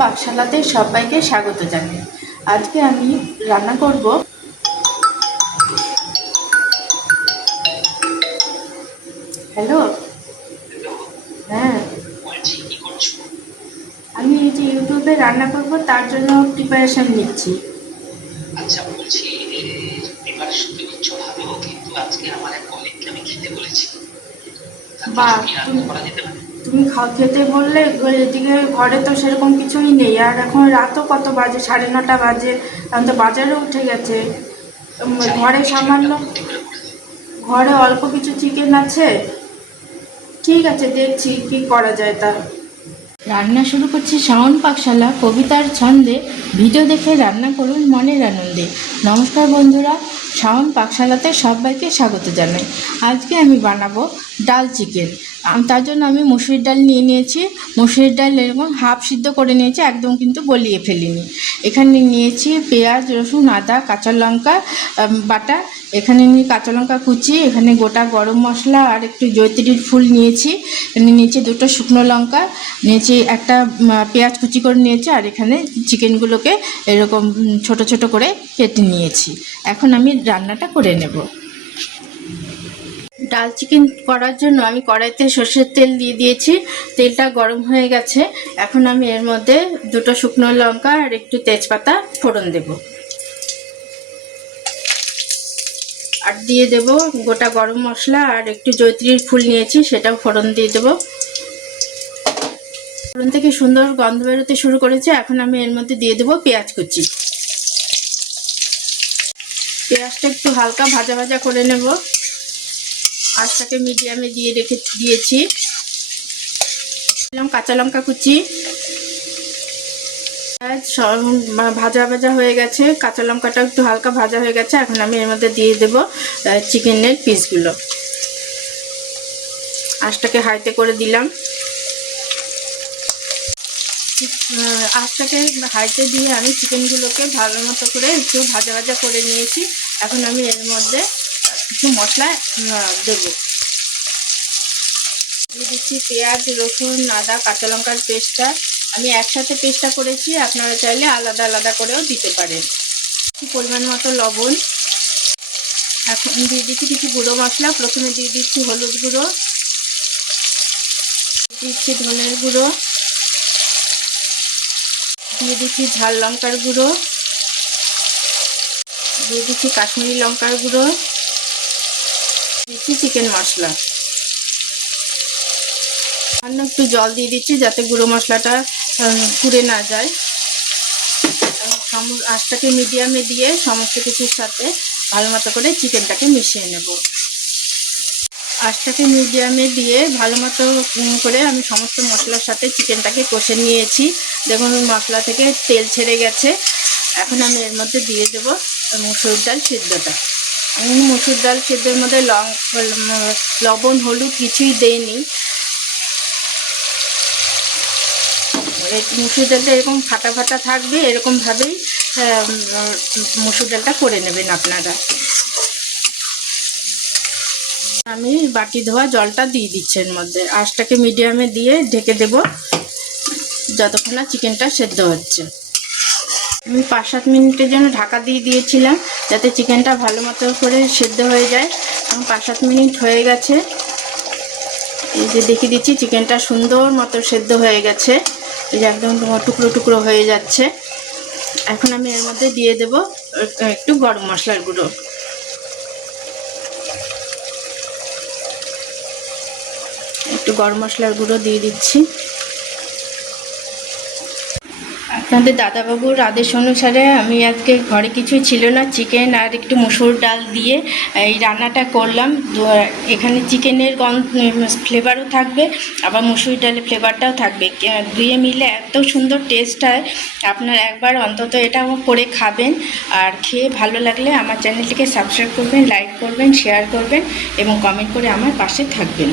পাকশালাতে সবাইকে স্বাগত জানাই। আজকে আমি রান্না করব হ্যালো। হ্যাঁ, আমি এই যে ইউটিউবে রান্না করব তার জন্য প্রিপারেশন নিচ্ছি। আচ্ছা, বলছি প্রিপারেশন তো নিচ্ছ ভালো, কিন্তু আজকে আমার এক কলিগকে আমি খেতে বলেছি। তার বা কিছু কি রান্না তুমি করা যেতে পারে? তুমি খেতে বললে, এদিকে ঘরে তো সেরকম কিছুই নেই, আর এখন রাতও কত বাজে, 9:30 বাজে, এখন তো বাজারে উঠে গেছে। যাই হোক, ঘরে কিছু একটা সামান্য, বুদ্ধি করে বলে দাও। ঘরে অল্প কিছু চিকেন আছে। ঠিক আছে, দেখছি কি করা যায় তা। রান্না শুরু করছি শাওন পাকশালা কবিতার ছন্দে। ভিডিও দেখে রান্না করুন মনের আনন্দে। নমস্কার বন্ধুরা, শাওন পাকশালাতে সবাইকে স্বাগত জানাই। আজকে আমি বানাবো ডাল চিকেন। তার জন্য আমি মুসুরির ডাল নিয়ে নিয়েছি। মুসুরির ডাল এরকম হাফ সিদ্ধ করে নিয়েছি, একদম কিন্তু গলিয়ে ফেলিনি। এখানে নিয়েছি পেঁয়াজ, রসুন, আদা, কাঁচা লঙ্কা বাটা। এখানে নিয়ে কাঁচা লঙ্কা কুচি, এখানে গোটা গরম মশলা আর একটু জয়িত্রীর ফুল নিয়েছি। এখানে নিয়েছি দুটো শুকনো লঙ্কা, নিয়েছি একটা পেঁয়াজ কুচি করে নিয়েছি, আর এখানে চিকেনগুলোকে এরকম ছোট ছোট করে কেটে নিয়েছি। এখন আমি রান্নাটা করে নেব। ডাল চিকেন করার জন্য আমি কড়াইতে সর্ষের তেল দিয়ে দিয়েছি। তেলটা গরম হয়ে গেছে। এখন আমি এর মধ্যে দুটো শুকনো লঙ্কা আর একটু তেজপাতা ফোড়ন দেব, আর দিয়ে দেব গোটা গরম মশলা আর একটু জয়িত্রীর ফুল নিয়েছি, সেটাও ফোড়ন দিয়ে দেব। ফোড়ন থেকে সুন্দর গন্ধ বেরোতে শুরু করেছে। এখন আমি এর মধ্যে দিয়ে দেব পেঁয়াজ কুচি। পেঁয়াজটা একটু হালকা ভাজা ভাজা করে নেব। আঁচটাকে মিডিয়ামে দিয়েছি। কাঁচা লঙ্কা কুচি। ভাজা ভাজা হয়ে গেছে, কাঁচা লঙ্কাটা একটু হালকা ভাজা হয়ে গেছে। এখন আমি এর মধ্যে দিয়ে দেব চিকেনের পিসগুলো। আঁচটাকে হাইতে করে দিলাম। আঁচটাকে হাইতে দিয়ে আমি চিকেনগুলোকে ভালো মতো করে একটু ভাজা ভাজা করে নিয়েছি। এখন আমি এর মধ্যে কিছু মশলা দেব। দিয়ে দিচ্ছি পেঁয়াজ, রসুন, আদা, কাঁচা লঙ্কার পেস্টটা। আমি একসাথে পেস্টটা করেছি, আপনারা চাইলে আলাদা আলাদা করেও দিতে পারেন। পরিমাণ মতো লবণ। এখন দিয়ে দিচ্ছি কিছু গুঁড়ো মশলা। প্রথমে দিয়ে দিচ্ছি হলুদ গুঁড়ো, দিচ্ছি ধনের গুঁড়ো, দিয়ে দিচ্ছি ঝাল লঙ্কার গুঁড়ো, দিয়ে দিচ্ছি কাশ্মীরি লঙ্কার গুঁড়ো, দিচ্ছি চিকেন মশলা। সামান্য একটু জল দিয়ে দিচ্ছি যাতে গুঁড়ো মশলাটা পুড়ে না যায়। আঁচটাকে মিডিয়ামে দিয়ে সমস্ত কিছুর সাথে ভালো মতো করে চিকেনটাকে মিশিয়ে নেব। আঁচটাকে মিডিয়ামে দিয়ে ভালো মতো করে আমি সমস্ত মশলার সাথে চিকেনটাকে কষে নিয়েছি। দেখুন মশলা থেকে তেল ছেড়ে গেছে। এখন আমি এর মধ্যে দিয়ে দেব মসুর ডাল সিদ্ধটা। আমি মসুর ডাল সিদ্ধের মধ্যে লবণ হলুদ কিছুই দেইনি। মসুর ডালটা এরকম ফাটা ফাটা থাকবে, এরকমভাবেই মসুর ডালটা করে নেবেন আপনারা। আমি বাটি ধোয়া জলটা দিয়ে দিচ্ছি এর মধ্যে। আঁচটাকে মিডিয়ামে দিয়ে ঢেকে দেব যতক্ষণ না চিকেনটা সেদ্ধ হচ্ছে। আমি 5-7 মিনিটের জন্য ঢাকা দিয়ে দিয়েছিলাম যাতে চিকেনটা ভালো মতো করে সেদ্ধ হয়ে যায়। এখন 5-7 মিনিট হয়ে গেছে। এই যে দেখিয়ে দিচ্ছি চিকেনটা সুন্দর মতো সেদ্ধ হয়ে গেছে, এই যে একদম টুকরো টুকরো হয়ে যাচ্ছে। এখন আমি এর মধ্যে দিয়ে দেব একটু গরম মশলার গুঁড়ো। একটু গরম মশলার গুঁড়ো দিয়ে দিচ্ছি। আপনাদের দাদাবাবুর আদেশ অনুসারে আমি আজকে ঘরে কিছুই ছিল না, চিকেন আর একটু মসুর ডাল দিয়ে এই রান্নাটা করলাম। এখানে চিকেনের ফ্লেভারও থাকবে, আবার মসুর ডালের ফ্লেভারটাও থাকবে, দুয়ে মিলে এত সুন্দর টেস্ট হয়। আপনারা একবার অন্তত এটা করে খাবেন, আর খেয়ে ভালো লাগলে আমার চ্যানেলটিকে সাবস্ক্রাইব করবেন, লাইক করবেন, শেয়ার করবেন এবং কমেন্ট করে আমার পাশে থাকবেন।